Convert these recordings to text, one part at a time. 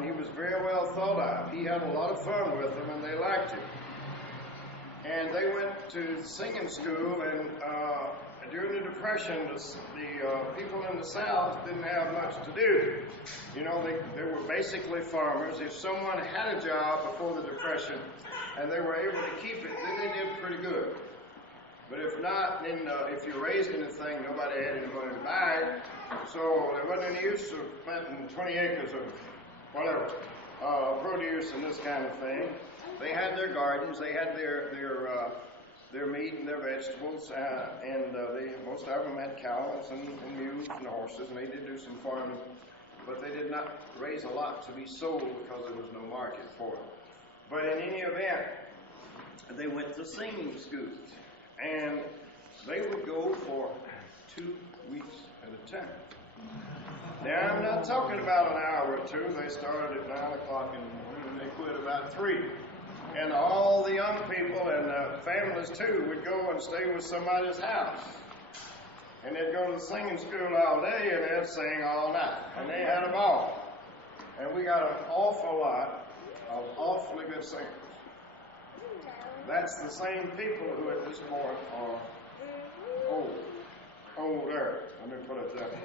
and he was very well thought of. He had a lot of fun with them, and they liked him. And they went to singing school, and during the Depression, the people in the South didn't have much to do. You know, they were basically farmers. If someone had a job before the Depression and they were able to keep it, then they did pretty good. But if not, then if you raised anything, nobody had any money to buy it. So there wasn't any use of planting 20 acres of whatever, produce and this kind of thing. They had their gardens, they had their meat and their vegetables, and most of them had cows and mules and horses, and they did do some farming, but they did not raise a lot to be sold because there was no market for it. But in any event, they went to singing schools, and they would go for 2 weeks at a time. Now, I'm not talking about an hour or two. They started at 9 o'clock in the morning, and they quit about 3. And all the young people and families, too, would go and stay with somebody's house. And they'd go to the singing school all day, and they'd sing all night. And they had a ball. And we got an awful lot of awfully good singers. That's the same people who at this point are older. Let me put it that way.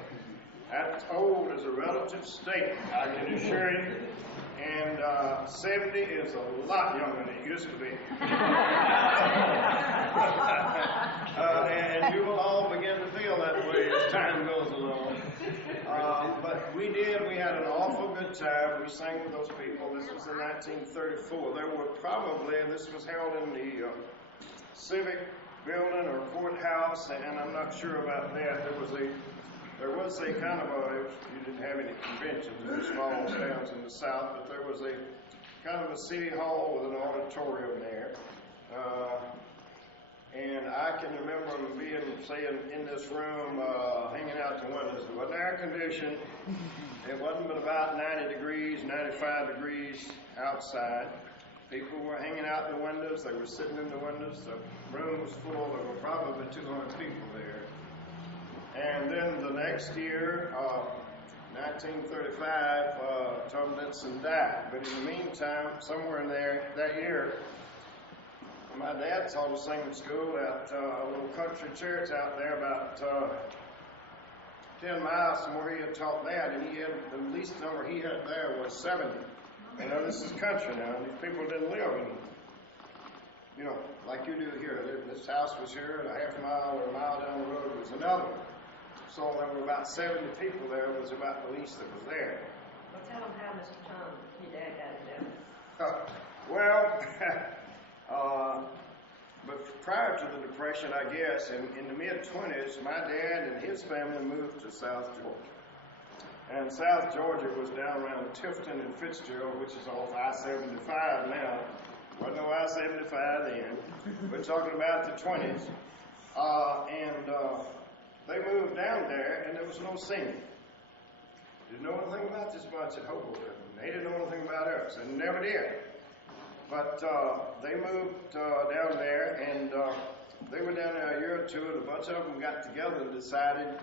That's old is a relative statement, I can assure you. And 70 is a lot younger than it used to be. And you will all begin to feel that way as time goes along. But we had an awful good time. We sang with those people. This was in 1934. There were probably, this was held in the civic building or courthouse, and I'm not sure about that. There was a kind of you didn't have any conventions in the small towns in the South, but there was a kind of a city hall with an auditorium there. And I can remember being, say, in this room, hanging out the windows. It wasn't air conditioned. It wasn't but about 90 degrees, 95 degrees outside. People were hanging out the windows. They were sitting in the windows. The room was full. There were probably 200 people there. And then the next year, 1935, Tom Denson died. But in the meantime, somewhere in there, that year, my dad taught a singing school at a little country church out there about 10 miles from where he had taught that, and he had the least number he had there was 70. You know, this is country now. These people didn't live in, you know, like you do here. This house was here, and a half mile or a mile down the road was another one. So there were about 70 people there. It was about the least that was there. Well, tell them how Mr. Tom, your dad got it down. But prior to the Depression, I guess, in the mid-20s, my dad and his family moved to South Georgia. And South Georgia was down around Tifton and Fitzgerald, which is off I-75 now. Wasn't no I-75 then. We're talking about the 20s. They moved down there, and there was no singing. Didn't know anything about this bunch at Hoboken. They didn't know anything about us, and never did. But they moved down there, and they were down there a year or two, and a bunch of them got together and decided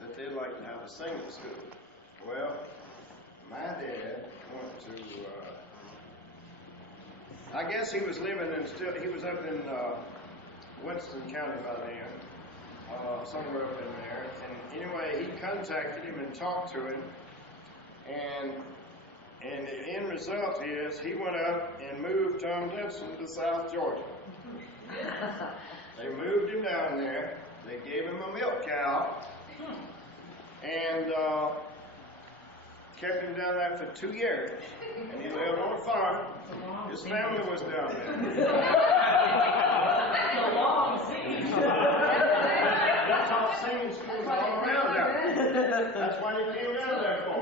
that they'd like to have a singing school. Well, my dad went to, I guess he was living in, he was up in Winston County by then, somewhere up in there. And anyway, he contacted him and talked to him, and the end result is he went up and moved Tom Denson to South Georgia. They moved him down there. They gave him a milk cow and kept him down there for 2 years. And he lived on a farm. His family was down there. That's a long season. They taught singing schools all around there. That's what he came down there for.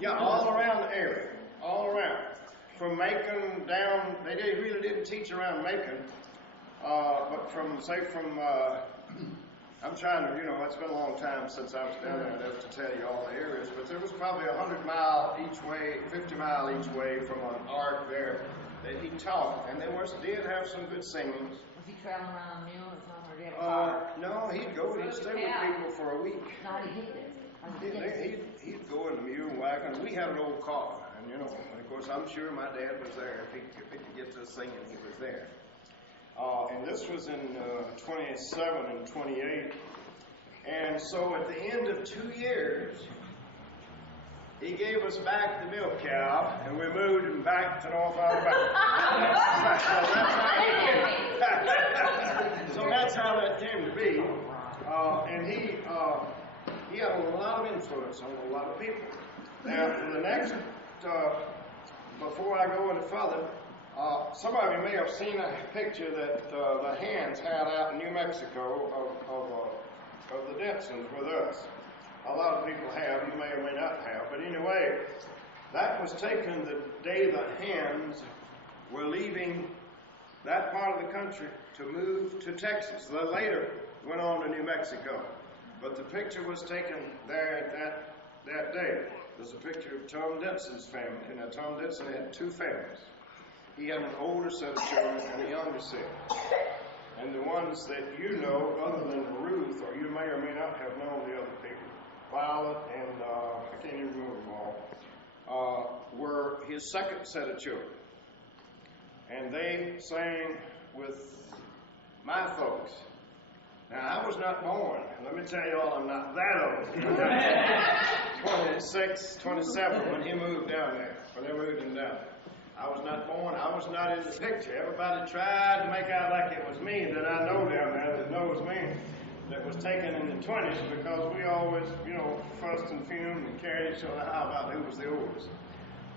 Yeah, all around the area, all around. From Macon down, they really didn't teach around Macon, but I'm trying to, it's been a long time since I was down there enough to tell you all the areas, but there was probably 100 mile each way, 50 mile each way from an arc there that he taught, and they did have some good singing. Was he traveling around a mule or something, or did he have a car? No, he'd stay with people for a week. No, he did that. He'd go in the mule wagon. We had an old car, and of course, I'm sure my dad was there. If he could get to singing, he was there. And this was in 27 and 28. And so at the end of 2 years, he gave us back the milk cow, and we moved him back to North Alabama. So that's how that came to be. And he had a lot of influence on a lot of people. Now, for the next, before I go any further, some of you may have seen a picture that the Hands had out in New Mexico of the Densons with us. A lot of people have, you may or may not have, but anyway, that was taken the day the Hands were leaving that part of the country to move to Texas. They later went on to New Mexico, but the picture was taken there that day. There's a picture of Tom Denson's family. Now, Tom Denson had two families. He had an older set of children and a younger set. And the ones that you know, other than Ruth, or you may or may not have known the other people, Violet and I can't even remember them all, were his second set of children. And they sang with my folks. Now, I was not born. Let me tell you all, I'm not that old. 26, 27 when he moved down there, when they moved him down there. I was not born. I was not in the picture. Everybody tried to make out like it was me that I know down there that knows me that was taken in the 20s because we always, fussed and fumed and carried each other out about who was the oldest.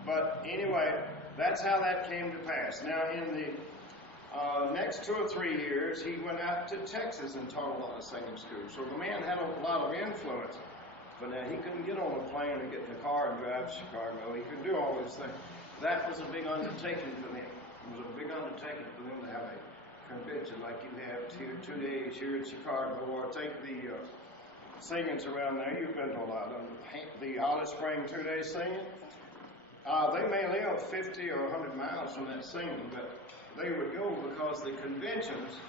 But anyway, that's how that came to pass. Now, in the next 2 or 3 years, he went out to Texas and taught a lot of singing schools. So the man had a lot of influence. But now he couldn't get on a plane and get in the car and drive to Chicago. He could do all these things. That was a big undertaking for them. It was a big undertaking for them to have a convention like you have here 2 days here in Chicago, or take the singings around there. You've been to a lot of them. The Holly Spring 2-day singing. They may live 50 or 100 miles from that singing, but they would go because the conventions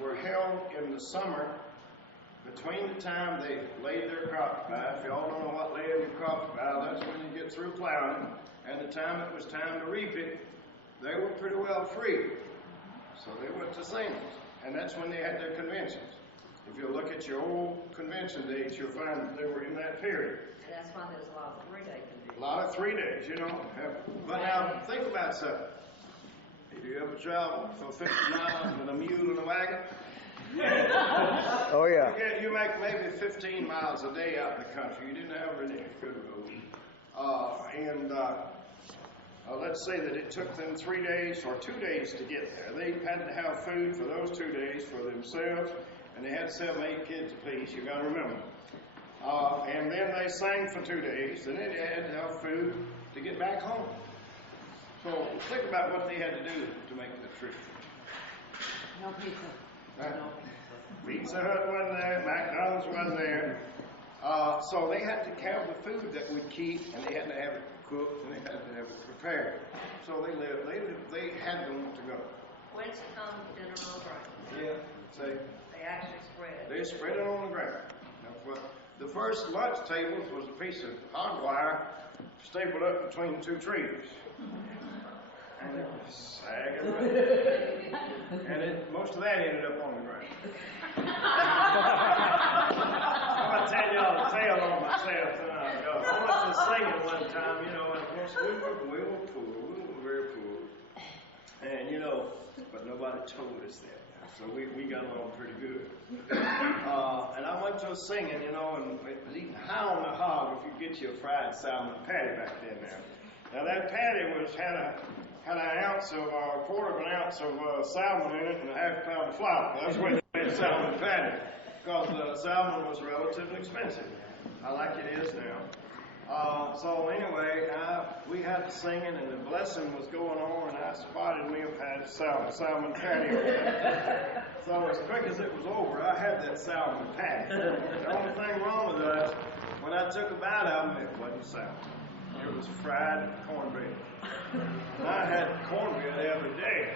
were held in the summer between the time they laid their crops by. If you all don't know what laying your crops by, that's when you get through plowing, and the time it was time to reap it, they were pretty well free. So they went to singers, and that's when they had their conventions. If you look at your old convention dates, you'll find that they were in that period. And that's why there's a lot of 3-day conventions. A lot of 3 days, But now, think about something. Did you ever travel for 50 miles with a mule and a wagon? Oh, yeah. You make maybe 15 miles a day out in the country. You didn't have any good roads. Let's say that it took them 3 days or 2 days to get there. They had to have food for those 2 days for themselves, and they had 7, 8 kids apiece. You got to remember. And then they sang for 2 days, and then they had to have food to get back home. So think about what they had to do to make the trip. No pizza. Right? Pizza Hut wasn't there, McDonald's wasn't there. So they had to have the food that would keep, and they had to have it cooked, and they had to have it prepared. So they had to want to go. Whence come dinner on the ground? Yeah. They actually spread it. They spread it on the ground. Now, the first lunch tables was a piece of hard wire stapled up between 2 trees. And it was sagging around. And most of that ended up on the ground. I'm going to tell y'all the tale on myself tonight. I went to singing one time, and of course we were poor. We were very poor. And, but nobody told us that. So we got along pretty good. And I went to a singing, and it was eating high on the hog if you get you a fried salmon patty back then now. Now that patty had an ounce of, a quarter of an ounce of salmon in it and a half pound of flour. That's what you made salmon patty, because salmon was relatively expensive, like it is now. So anyway, we had the singing, and the blessing was going on, and I spotted me a salmon patty. So as quick as it was over, I had that salmon patty. The only thing wrong with that, when I took a bite of it wasn't salmon. It was fried cornbread. And I had cornbread every day.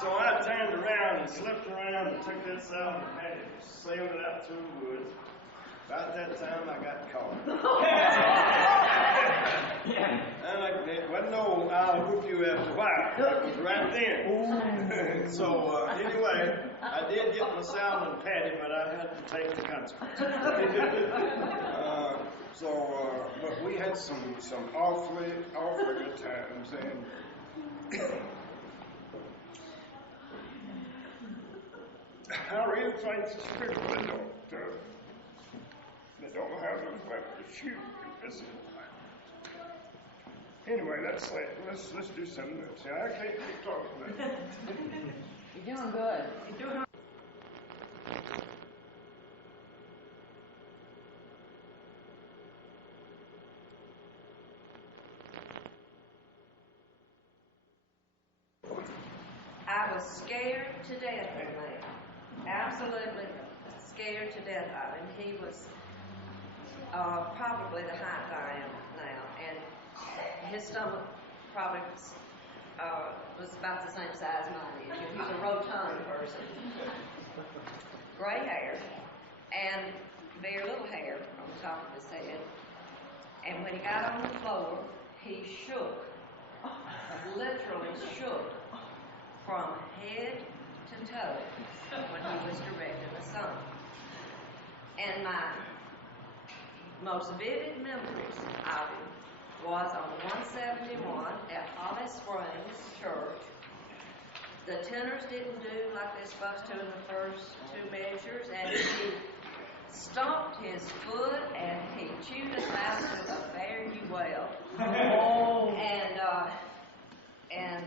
So I turned around and slipped around and took that salmon patty and sailed it out through the woods. About that time I got caught. And it wasn't no, I'll whoop you after a while. It was right then. So anyway, I did get my sounding patty, but I had to take the consequences. But we had some awfully good times, and I really think the Spirit they don't have them left to shoot. Anyway, that's it. Let's do something else. I can't keep talking about it. You're doing good. You're doing. I was scared to death of him. Absolutely scared to death of him. He was probably the height I am now, and his stomach probably was about the same size as mine. He's a rotund person. Gray hair and very little hair on the top of his head. And when he got on the floor, he shook, literally shook from head to toe when he was directing the song. And my most vivid memories of him was on 171 at Holly Springs Church. The tenors didn't do like they're supposed to in the first two measures, and he stomped his foot and he chewed us out to a fare you well. Oh. And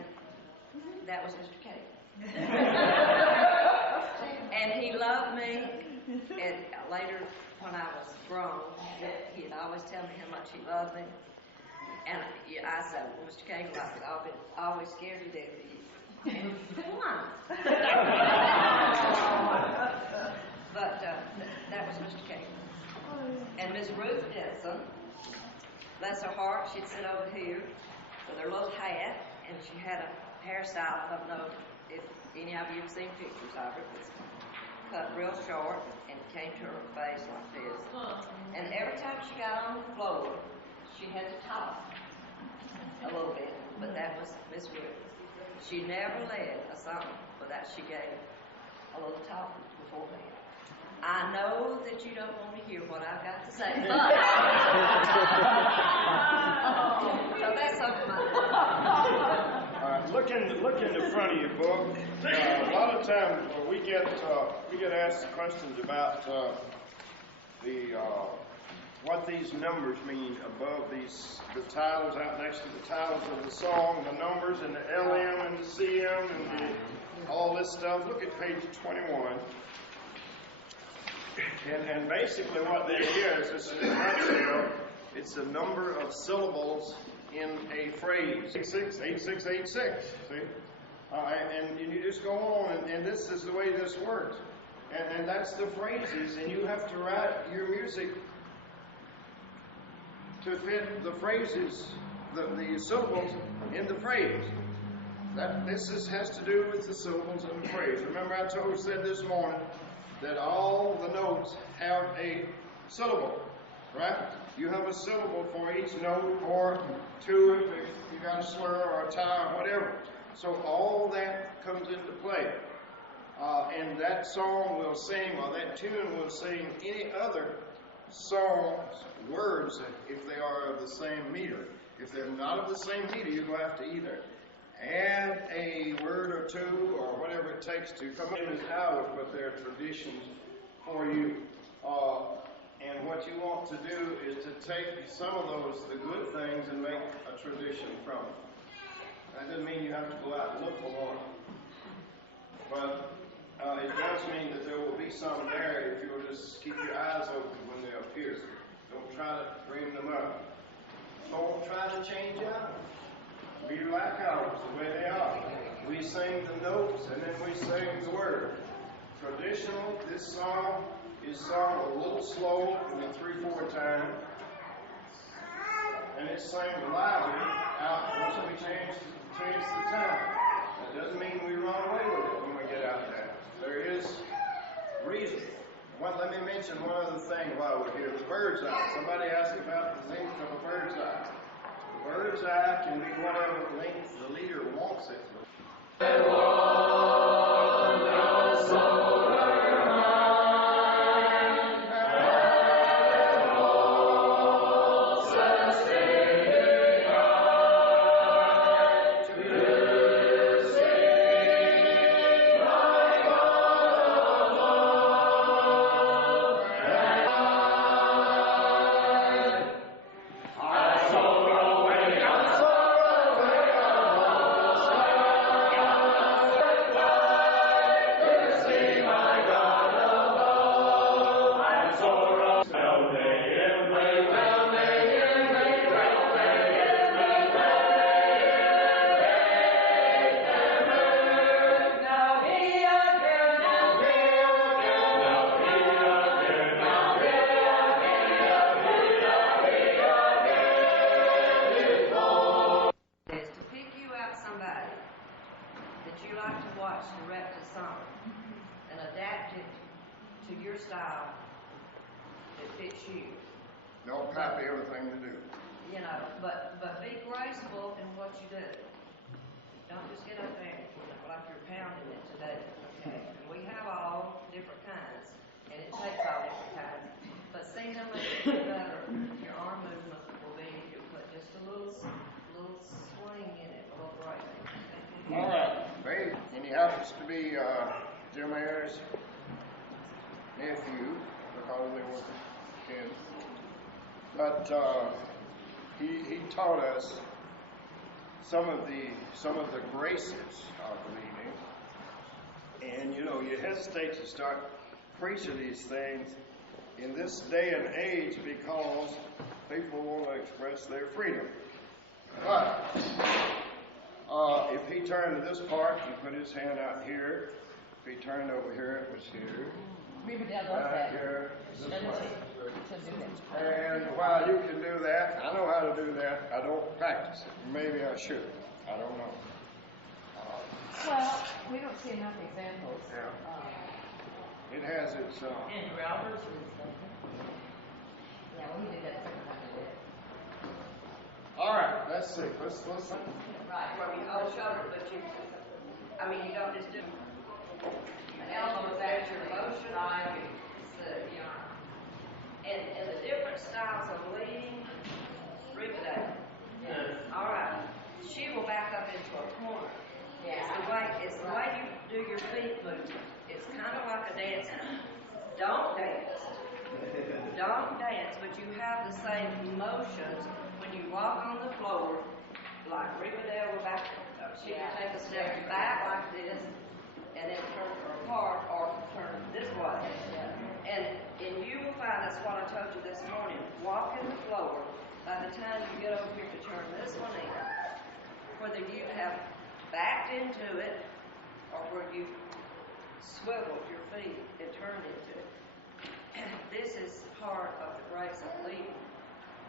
that was Mr. K. And he loved me. And later, when I was grown, he'd always tell me how much he loved me. And I said, well, Mr. Cagle, I've been always scared to death of you. And why? But that was Mr. Cagle. And Miss Ruth Denson, bless her heart, she'd sit over here with her little hat, and she had a hairstyle, I don't know if any of you have seen pictures of her. It was cut real short, and it came to her face like this. And every time she got on the floor, she had to talk a little bit, but that was Miss Ruth. She never led a song without she gave a little talk beforehand. I know that you don't want to hear what I've got to say, but so that's something. Look in the front of your book. A lot of times we get asked questions about what these numbers mean above the titles out next to the titles of the song, the numbers and the LM and the CM and all this stuff. Look at page 21. And basically what that is in a nutshell, it's the number of syllables in a phrase. 868686. See? And you just go on, and this is the way this works. And that's the phrases, and you have to write your music to fit the phrases, the syllables in the phrase. This has to do with the syllables in the phrase. Remember I said this morning that all the notes have a syllable, right? You have a syllable for each note, or two if you got a slur or a tie or whatever. So all that comes into play. And that song will sing, or that tune will sing any other song's words if they are of the same meter. If they're not of the same meter, you're going to have to either add a word or two or whatever it takes to come in as ours, but they're traditions for you. And what you want to do is to take some of those, the good things, and make a tradition from them. That doesn't mean you have to go out and look for one. But it does mean that there will be some there if you will just keep your eyes open when they appear. Don't try to bring them up. Don't try to change out. Be like ours, the way they are. We sing the notes and then we sing the word. Traditional, this song is sung a little slow in the 3/4 time. And it's sang lively out once we change the time. That doesn't mean we run away with it when we get out there. There is reason. Let me mention mention one other thing while we're here. The bird's eye. Somebody asked about the length of a bird's eye. The bird's eye can be whatever length the leader wants it to be. To be Jim Ayers' nephew, because they were kids. But he taught us some of the graces of leading. And you know, you hesitate to start preaching these things in this day and age because people want to express their freedom. But if he turned to this part, he put his hand out here. If he turned over here, it was here. Right here, this way. And while you can do that, I know how to do that. I don't practice it. Maybe I should. I don't know. Well, we don't see enough examples. Yeah. It has its. And Roberts was yeah, well, he did that second time he did. All right, let's see. Let's listen. Right. Well, you hold shoulder, but you don't just do an elbow back your motion. Right. And the different styles of leading, Riverdale. Yes. All right. She will back up into a corner. Yeah. It's the way you do your feet movement. It's kind of like a dance. Don't dance. Don't dance, but you have the same motions when you walk on the floor, like Riverdale will back. She can take a step back like this, and then turn her apart or turn this way. And you will find, that's what I told you this morning, walk in the floor. By the time you get over here to turn this one in, whether you have backed into it or where you swiveled your feet and turned into it. This is part of the grace of leading.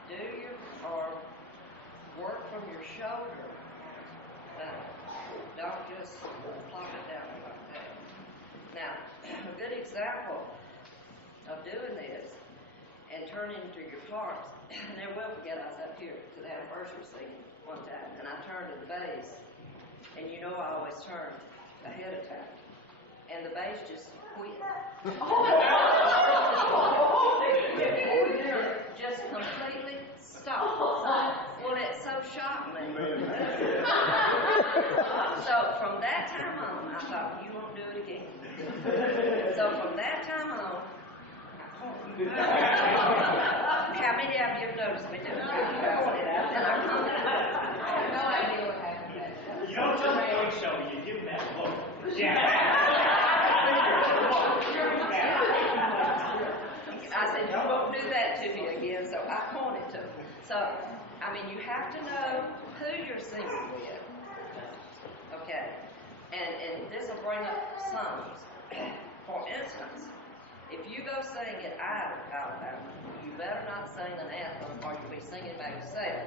Do you or work from your shoulder? Don't just plop it down like that. Now, a good example of doing this and turning to your parts, and I will forget I was up here to the anniversary singing one time, and I turned to the bass, and you know I always turn ahead of time, and the bass just quit. Just completely stopped. Well, it so shocked me. So from that time on, I thought, you won't do it again. So from that time on, how many of you have noticed me doing that? I pointed out, and I commented. I have no idea what happened next. You don't just go, Shelby, you give him that look. Yeah. I said, you won't do that to me again, so I pointed to him. So, I mean, you have to know who you're singing with. Okay? And this will bring up songs. For instance, if you go sing at Alabama, you better not sing an anthem or you'll be singing by yourself.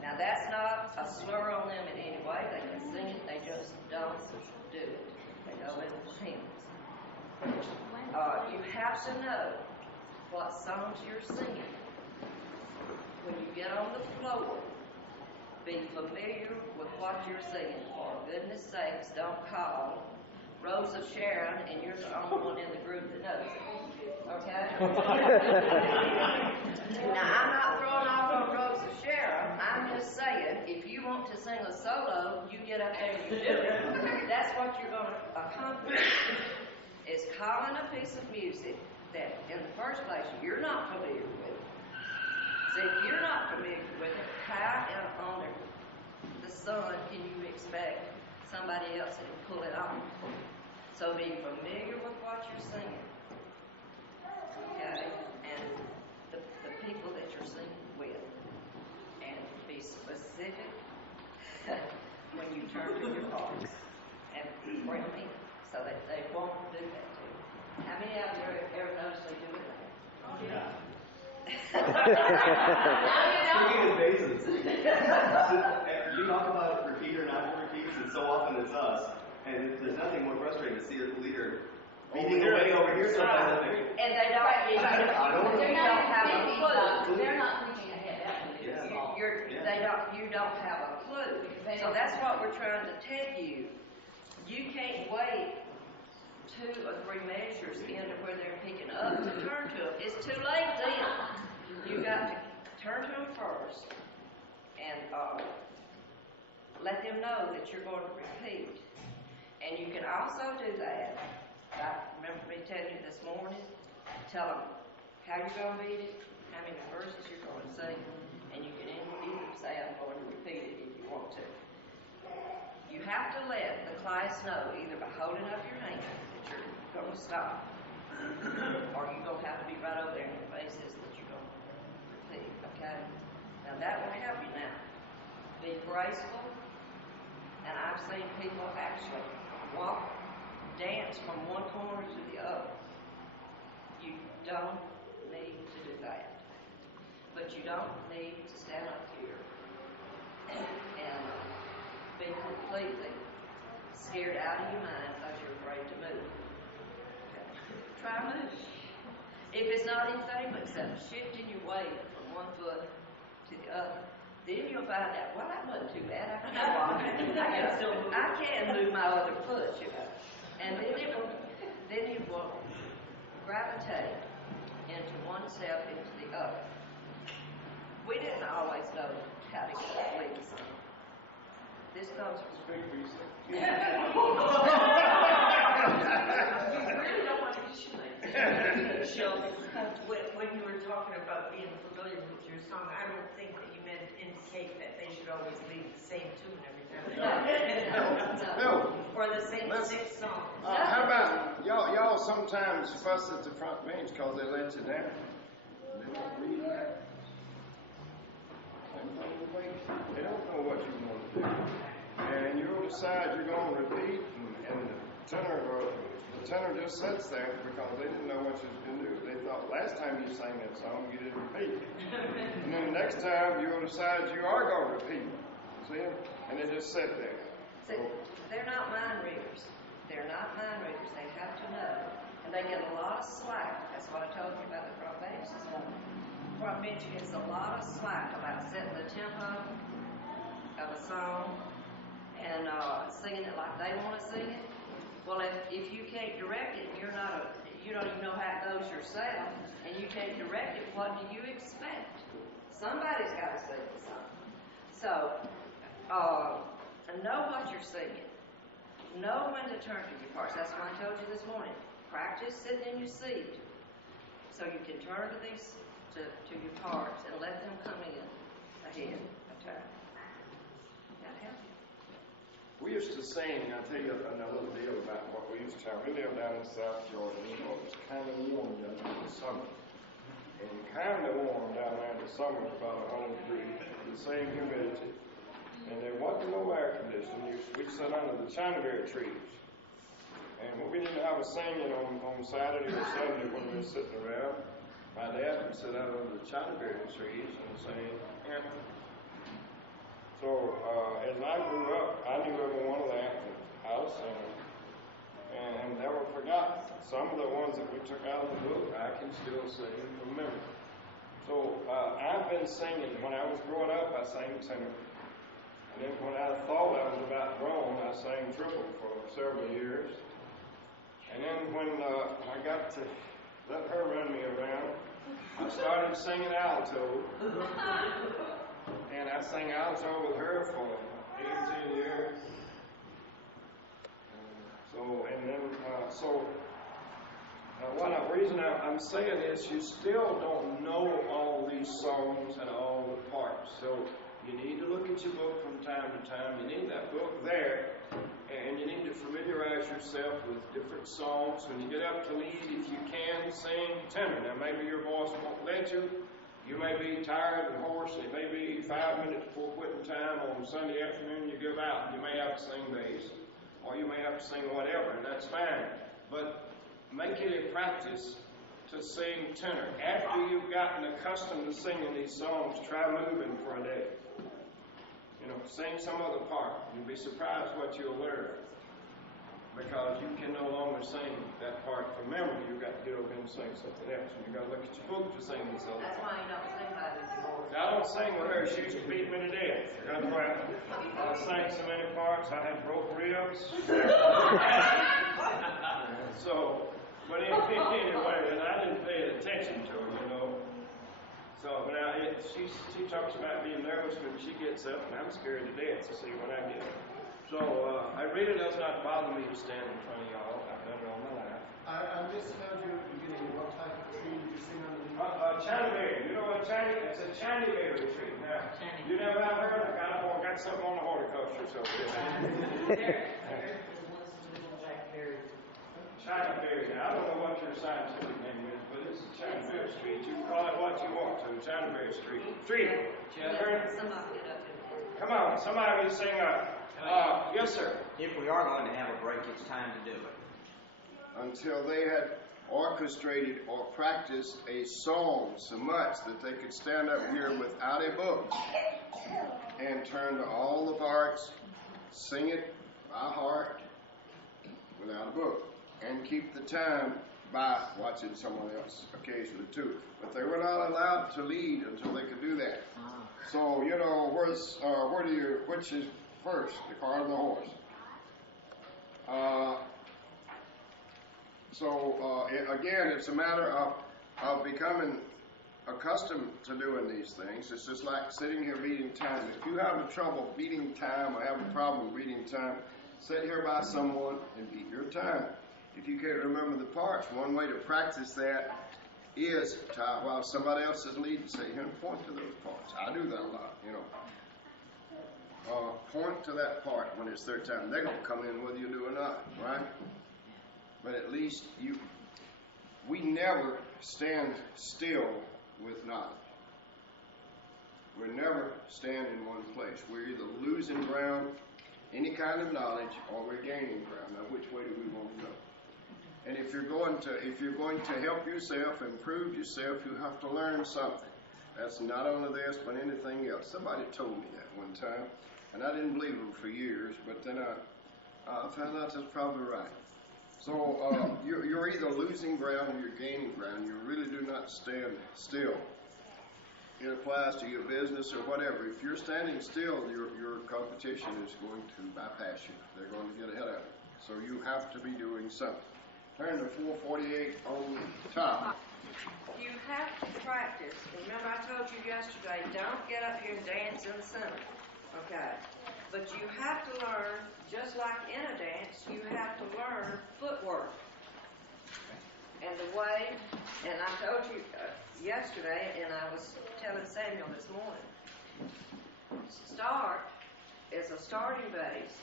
Now, that's not a slur on them in any way. They can sing it, they just don't do it. They go in hymns. You have got to know what songs you're singing. When you get on the floor, be familiar with what you're singing. For goodness sakes, don't call Rose of Sharon and you're the only one in the group that knows it. Okay? Now, I'm not throwing off on Rose of Sharon. I'm just saying, if you want to sing a solo, you get up there and you do it. That's what you're going to accomplish, is calling a piece of music that, in the first place, you're not familiar with. So if you're not familiar with it, how under the sun can you expect somebody else to pull it off? So be familiar with what you're singing. Okay? And the people that you're singing with. And be specific when you turn to your parts. And bring them so that they won't do that to you. How many of you ever noticed they do it? Oh, yeah. Speaking of bases, you talk about repeat or not repeats, and so often it's us. And there's nothing more frustrating to see a leader beating away over here sometimes. And they don't have a clue. They're not thinking ahead. That's what it is. You don't have a clue. So that's what we're trying to tell you. You can't wait 2 or 3 measures into where they're picking up to turn to them. It's too late then. You got to turn to them first and let them know that you're going to repeat. And you can also do that. I remember me telling you this morning. Tell them how you're going to beat it, how many verses you're going to sing, and you can even say I'm going to repeat it if you want to. You have to let the class know either by holding up your hand that you're going to stop, or you're going to have to be right over there in your faces that you're going to repeat, okay? Now that will help you now. Be graceful, and I've seen people actually dance from one corner to the other. You don't need to do that. But you don't need to stand up here and be completely scared out of your mind because you're afraid to move. Okay. Try moving. If it's not anything but except shifting your weight from one foot to the other, then you'll find out, well, that wasn't too bad. I can move my other foot, you know. And then it will gravitate into one step into the other. We didn't always know how to get leads. This comes from You really don't want to Shelbie, when you were talking about being familiar with your song, I don't think that you meant to indicate that they should always lead the same tune every time. No. Or the same 6 songs. How about y'all sometimes fuss at the front bench because they let you down? They don't read that. They don't know what you want to do. And you'll decide you're going to repeat, and the tenor just sits there because they didn't know what you was going to do. They thought last time you sang that song, you didn't repeat. And then the next time, you'll decide you are going to repeat. See? And they just sit there. See, they're not mind readers. They're not mind readers. They have to know. And they get a lot of slack. That's what I told you about the front bench this morning. Front bench gets a lot of slack about setting the tempo of a song and singing it like they want to sing it. Well, if you can't direct it, you don't even know how it goes yourself, and you can't direct it, what do you expect? Somebody's got to sing the song. So, know what you're singing. Know when to turn to your parts. That's what I told you this morning. Practice sitting in your seat so you can turn to these to your parts and let them come in ahead of time. That help you? We used to sing, I'll tell you another deal about what we used to have. We lived down in South Georgia. You know, it was kind of warm down there in the summer. And kind of warm down there in the summer, about 100 degrees, the same humidity. And there wasn't no air conditioning. We'd sit under the chinaberry trees. And when we didn't have a singing on Saturday or Sunday when we were sitting around, my dad would sit out under the chinaberry trees and sing anthems. So as I grew up, I knew every one of the anthems, house and never forgot some of the ones that we took out of the book, I can still sing from memory. So I've been singing. When I was growing up, I sang tenor. And then when I thought I was about grown, I sang triple for several years. And then when I got to let her run me around, I started singing alto. And I sang alto with her for 18 years. One reason I'm saying this, you still don't know all these songs and all the parts. So you need to look at your book from time to time. You need that book there, and you need to familiarize yourself with different songs. When you get up to lead, if you can, sing tenor. Now, maybe your voice won't let you. You may be tired and hoarse. It may be 5 minutes before quitting time on Sunday afternoon. You give out. You may have to sing bass, or you may have to sing whatever, and that's fine. But make it a practice to sing tenor. After you've gotten accustomed to singing these songs, try moving for a day. Sing some other part. You'll be surprised what you'll learn. Because you can no longer sing that part from memory. You've got to get over and sing something else. And you've got to look at your book to sing this other That's part. why you don't sing by it anymore. I don't sing with her. She used to beat me to death. That's why I sang so many parts. I had broke ribs. But anyway, and I didn't pay attention to her, So now she talks about being nervous when she gets up, and I'm scared to death to see when I get up. So it really does not bother me to stand in front of y'all. I've done it all my life. I misheard you at the beginning. What type of tree did you sing underneath? China berry. You know what it's a China berry tree. Now, you never have heard of it? I got something on the horticulture, so China berry. Now, I don't know what your scientific name is, but it's a China berry street. You can call it what you want to. China berry street. Come on, somebody sing up. Yes, sir. If we are going to have a break, it's time to do it. Until they had orchestrated or practiced a song so much that they could stand up here without a book and turn to all the parts, sing it by heart without a book, and keep the time by watching someone else occasionally too. But they were not allowed to lead until they could do that. So, which is first, the car or the horse? Again, it's a matter of becoming accustomed to doing these things. It's just like sitting here reading time. If you have trouble beating time or have a problem reading time, sit here by someone and beat your time. If you can't remember the parts, one way to practice that is while somebody else is leading, say, here, point to those parts. I do that a lot, point to that part when it's their time. They're going to come in whether you do or not, right? But at least we never stand still with knowledge. We never stand in one place. We're either losing ground, any kind of knowledge, or we're gaining ground. Now, which way do we want to go? And if you're going to help yourself, improve yourself, you have to learn something. That's not only this, but anything else. Somebody told me that one time, and I didn't believe them for years, but then I found out that's probably right. So you're either losing ground or you're gaining ground. You really do not stand still. It applies to your business or whatever. If you're standing still, your competition is going to bypass you. They're going to get ahead of you. So you have to be doing something. Turn to 448 on the top. You have to practice. Remember I told you yesterday, don't get up here and dance in the center. Okay? But you have to learn, just like in a dance, you have to learn footwork. And the way, and I told you yesterday, and I was telling Samuel this morning, start is a starting base,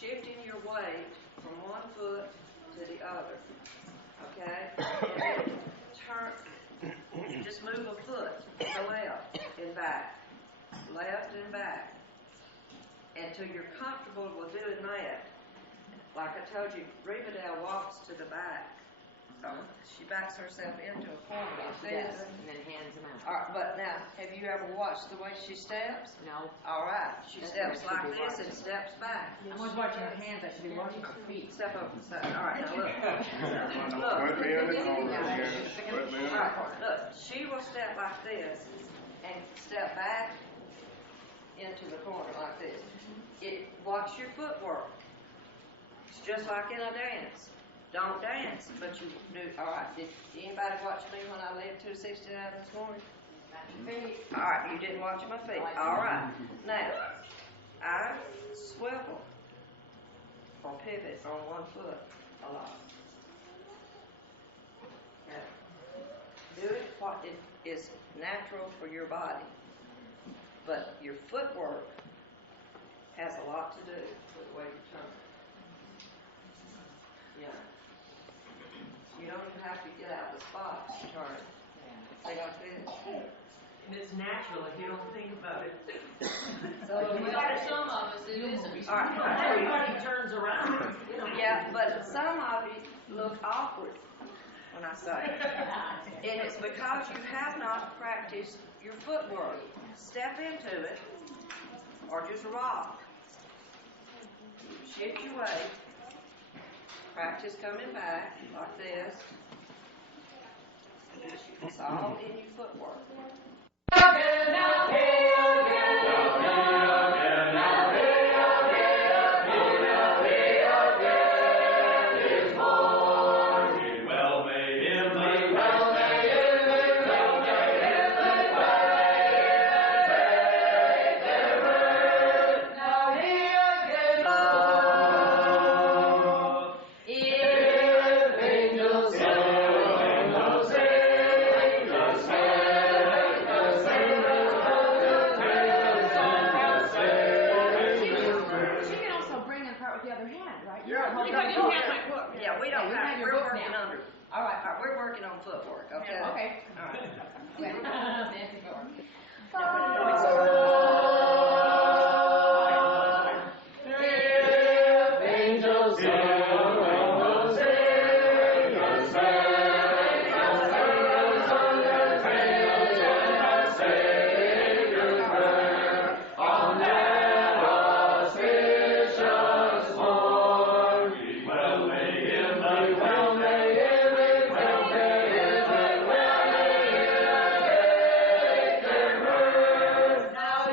shifting your weight from one foot to the other. Okay? And then turn, just move a foot to the left and back, left and back, until you're comfortable with doing that. Like I told you, Riverdale walks to the back. she backs herself into a corner like this. And then hands them out. All right, but now, have you ever watched the way she steps? No. All right, she That's steps what I like should be this and watching. steps back. I was watching her hands, I should be watching her feet. Step up and step. All right, now look. Put me in the corner again. Put me in the All right, corner. look, she will step like this and step back into the corner like this. Watch your footwork. It's just like in a dance. Don't dance, but you do. All right, did anybody watch me when I led 269 this morning? All right, you didn't watch my feet. All right, now, I swivel or pivot on one foot a lot. Now, do it what it is natural for your body, but your footwork has a lot to do with the way you turn. Yeah. You don't even have to get out of the spot to turn. Say like this. And it's natural if you don't think about it. So For some of us, it isn't. all right. Everybody turns around. Yeah, but some of you look awkward when I say it. And it's because you have not practiced your footwork. Step into it or just rock. Shift your weight. Practice coming back like this. It's all in your footwork. Yeah, we don't have, we're working under. All right, we're working on footwork, okay? Okay. All right. Nancy, go. Now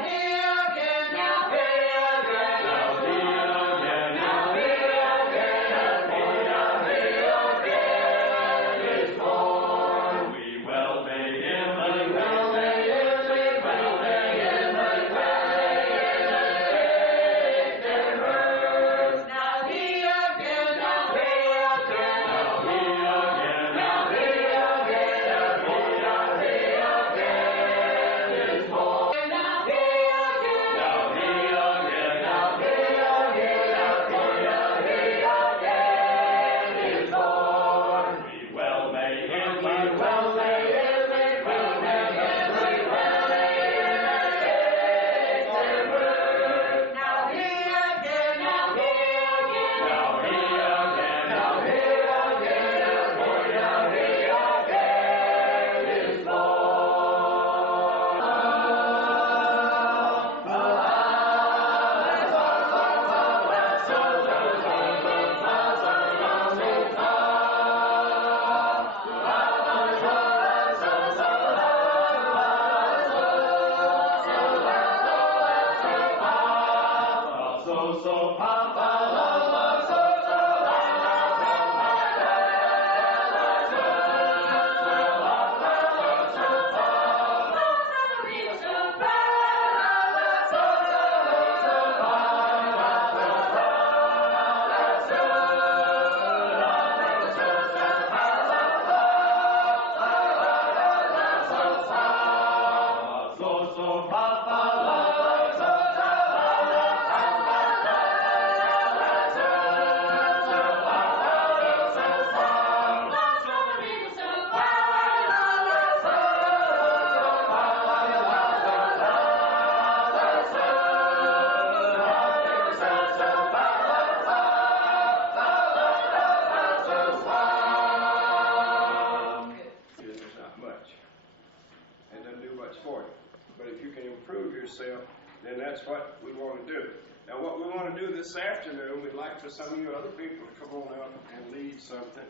that's what we want to do. Now, what we want to do this afternoon, we'd like for some of you other people to come on up and lead something.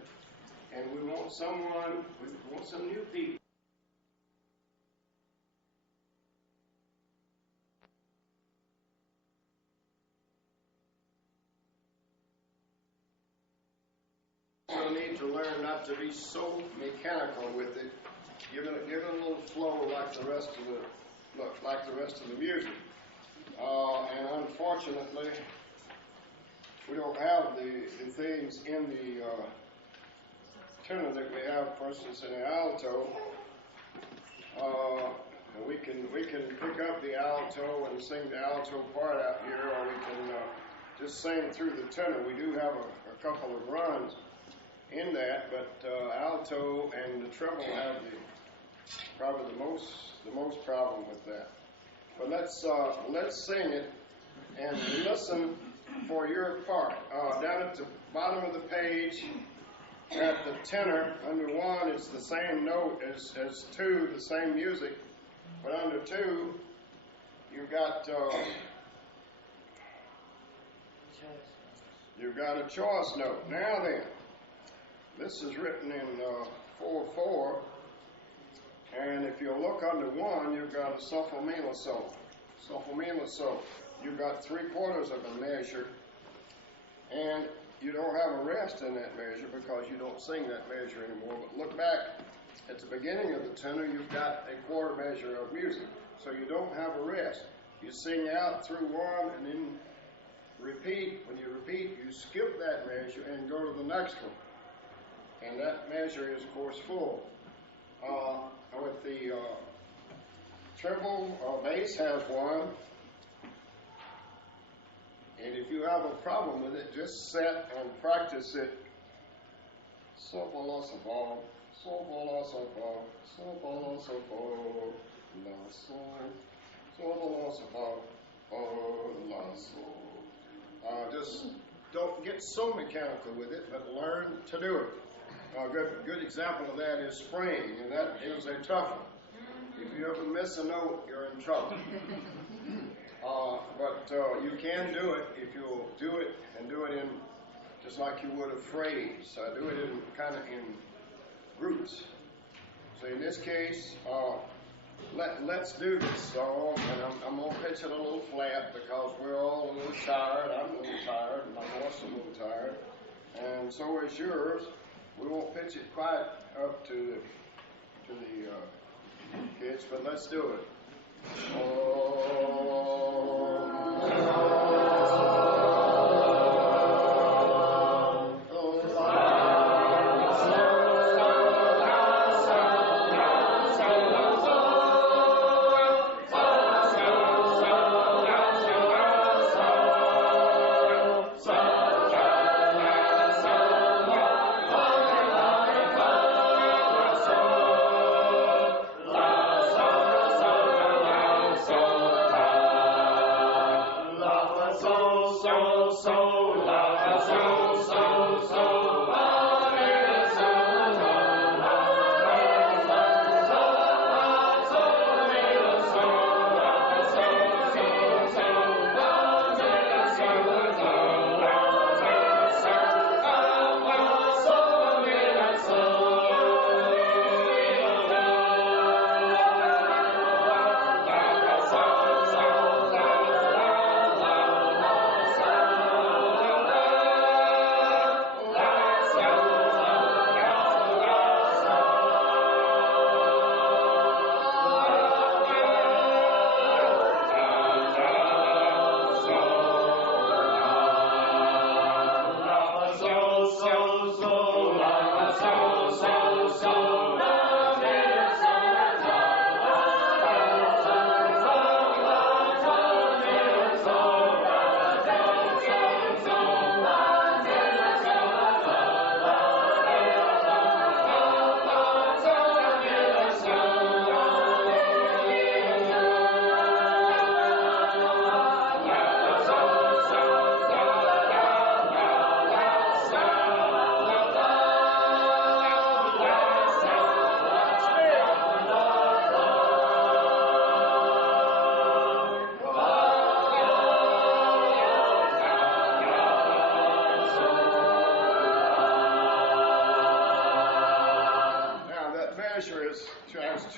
And we want some new people. We'll need to learn not to be so mechanical with it. Give it a little flow like the rest of the music. And unfortunately, we don't have the things in the tenor that we have, for instance, in the alto. We can pick up the alto and sing the alto part out here, or we can just sing through the tenor. We do have a couple of runs in that, but alto and the treble have probably the most problem with that. But let's sing it and listen for your part. Down at the bottom of the page, at the tenor, under 1, it's the same note as 2, the same music, but under 2, you've got a choice note. Now then, this is written in 4/4. And if you look under 1, you've got a sophomila sol. Sophomila sol. You've got 3/4 of a measure, and you don't have a rest in that measure because you don't sing that measure anymore. But look back at the beginning of the tenor, you've got a quarter measure of music. So you don't have a rest. You sing out through 1 and then repeat. When you repeat, you skip that measure and go to the next one. And that measure is, of course, full. With the treble, bass has 1. And if you have a problem with it, just set and practice it. Sol, fa, la, sol, fa, sol, fa, la, sol, fa, sol, fa, la, sol, fa, la, sol, sol, fa, la, sol, fa, la, sol. Just don't get so mechanical with it, but learn to do it. A good example of that is spring, and that is a tough one. If you ever miss a note, you're in trouble. But you can do it if you'll do it and do it in just like you would a phrase. Do it in kind of in groups. So in this case, let's do this song, and I'm gonna pitch it a little flat because we're all a little tired. I'm a little tired, and my voice is a little tired, and so is yours. We won't pitch it quite up to the pitch, but let's do it. So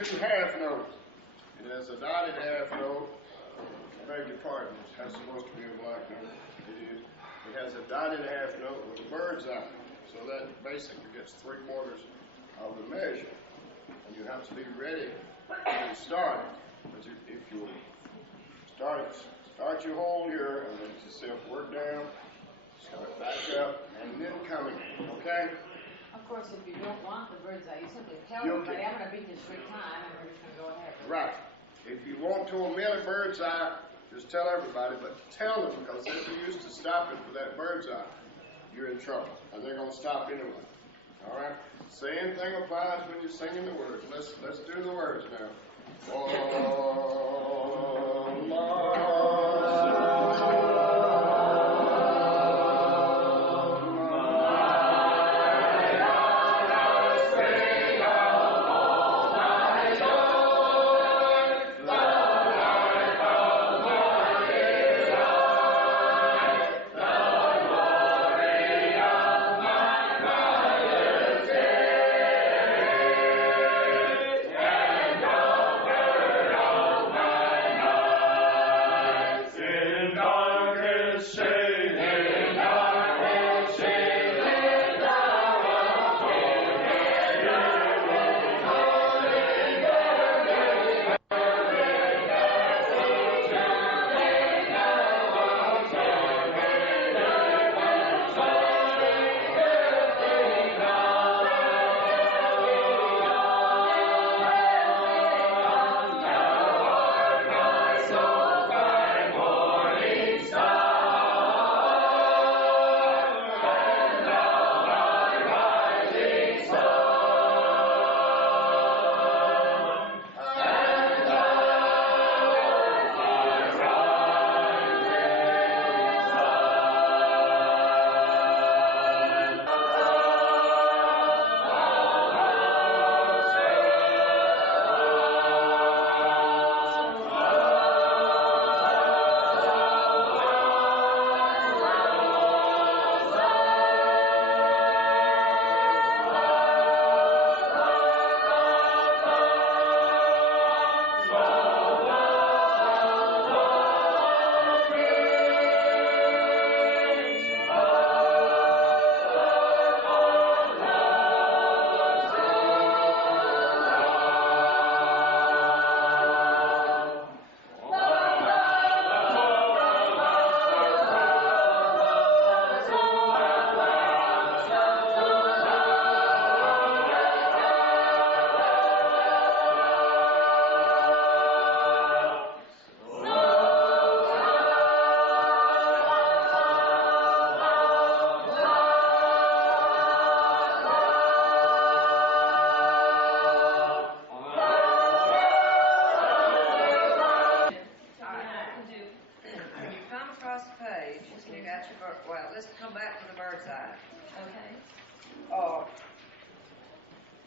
two half notes. It has a dotted half note. I beg your pardon, that's supposed to be a black note. It is. It has a dotted half note with a bird's eye. So that basically gets 3/4 of the measure. And you have to be ready when you start. But if you start your hold here and let yourself work down, start back up, and then come in, okay? Of course, if you don't want the bird's eye, you simply tell You everybody, can- I'm going to beat this 3 times, and we're just going to go ahead. Right. If you want to omit a bird's eye, just tell everybody, but tell them, because if you're used to stopping for that bird's eye, you're in trouble, and they're going to stop anyway. All right? Same thing applies when you're singing the words. Let's do the words now.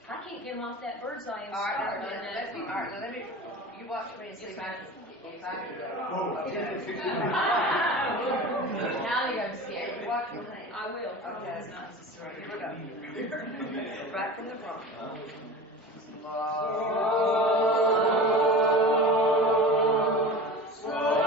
I can't get them off that bird's eye and All right, start. now let me, you watch me and see if I can do it. Okay. Now you're gonna see it. Watch my hand. I will. Okay. Here we go. Right from the front. So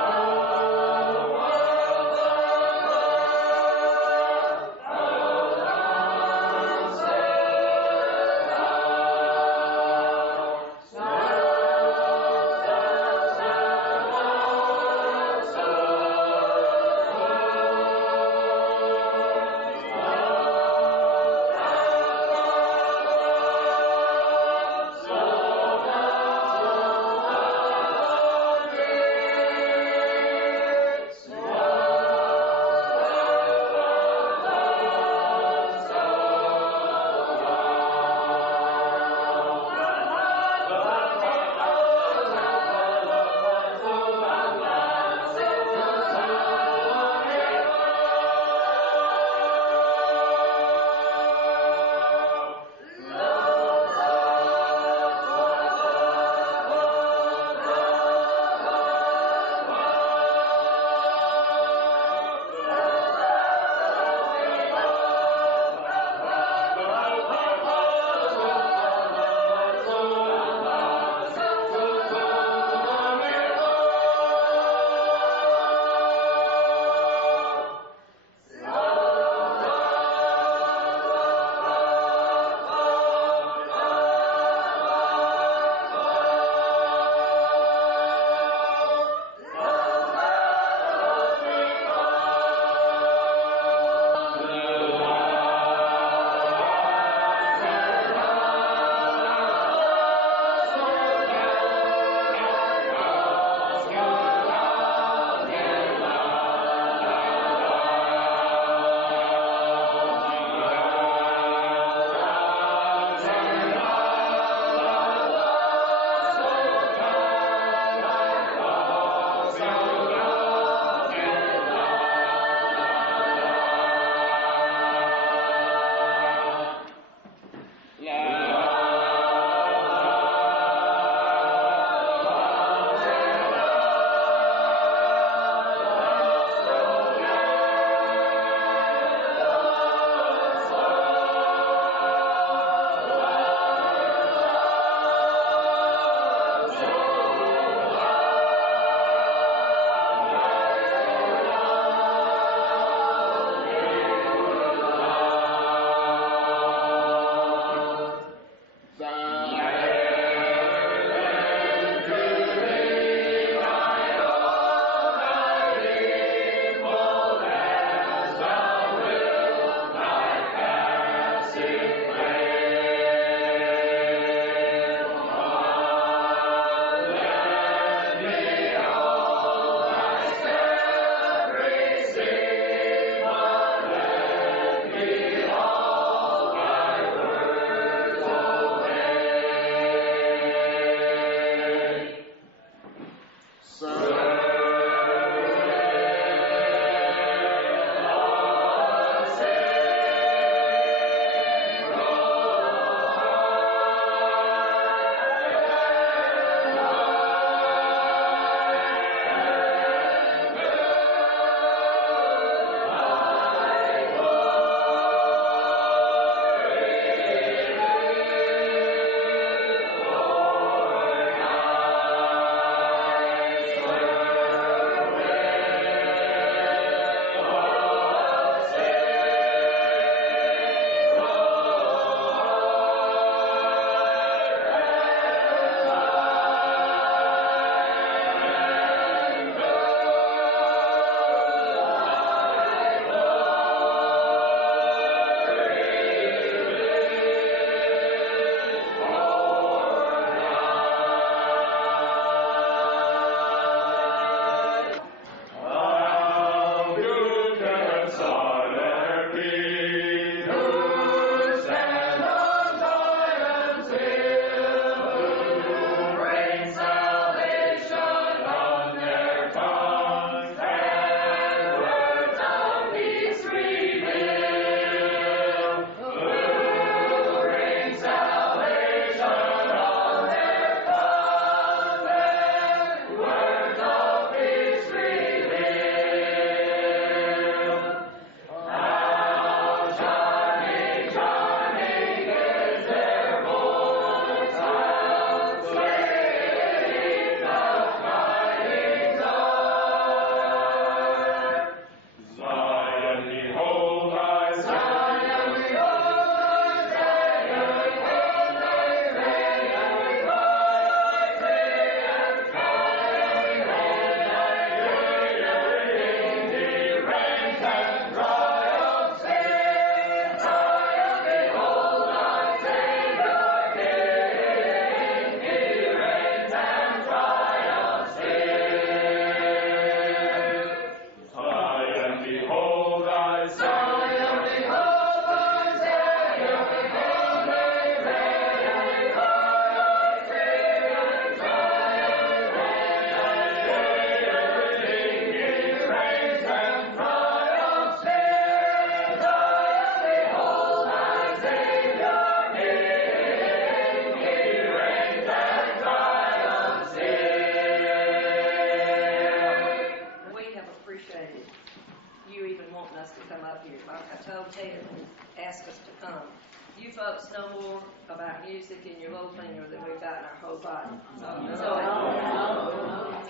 more about music in your little finger than we've got in our whole body.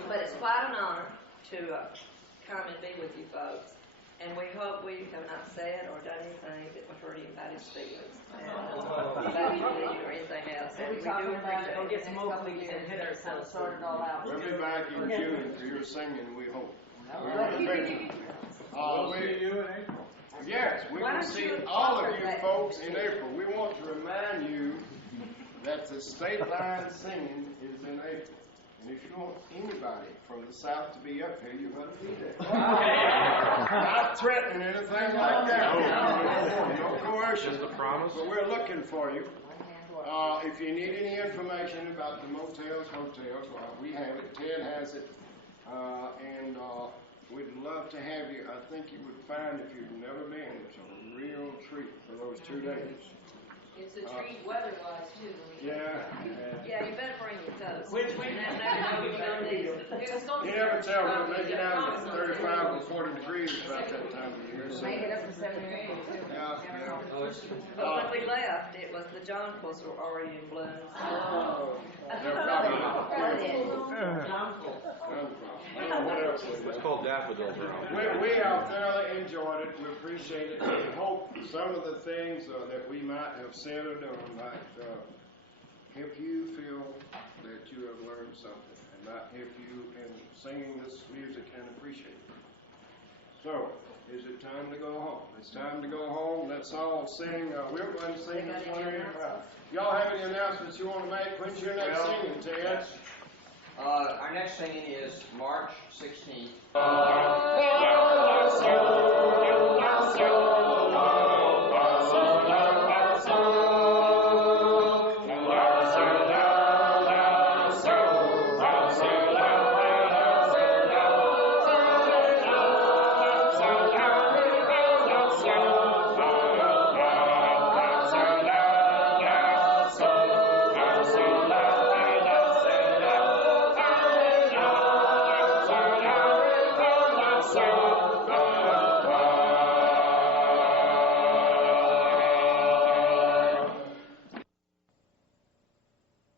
But it's quite an honor to come and be with you folks. And we hope we have not said or done anything that would hurt anybody's feelings. About religion or anything else. And we do appreciate it. Get some more weeks and hit ourselves, sort it all out. We'll be back in June for your singing, we hope. Yes, we will see all of you folks in April. We want to remind you that the state line singing is in April. And if you want anybody from the South to be up here, you better be there. Not threatening anything like that. No coercion. Just a promise. But we're looking for you. If you need any information about the motels, hotels, we have it. Ted has it. And we'd love to have you. I think you would find, if you've never been, it's a real treat for those 2 days. It's a treat weather-wise, too. Yeah. Yeah, you better bring your coats. Which we never know you're going to need. You never tell. We'll make it out to 35 or 40 degrees about that time of year. So. Make it up to 70 or 80 too. Yeah. But when we left, it was the jonquils were already in bloom. They're probably what else is It's called daffodils around. We have thoroughly enjoyed it. We appreciate it. We hope some of the things that we might have said or done might help you feel that you have learned something and might help you in singing this music and appreciate it. So, is it time to go home? It's time to go home. Let's all sing. We're going to sing this one here. Y'all have any announcements you want to make? When's your next singing, Ted? Our next singing is March 16th.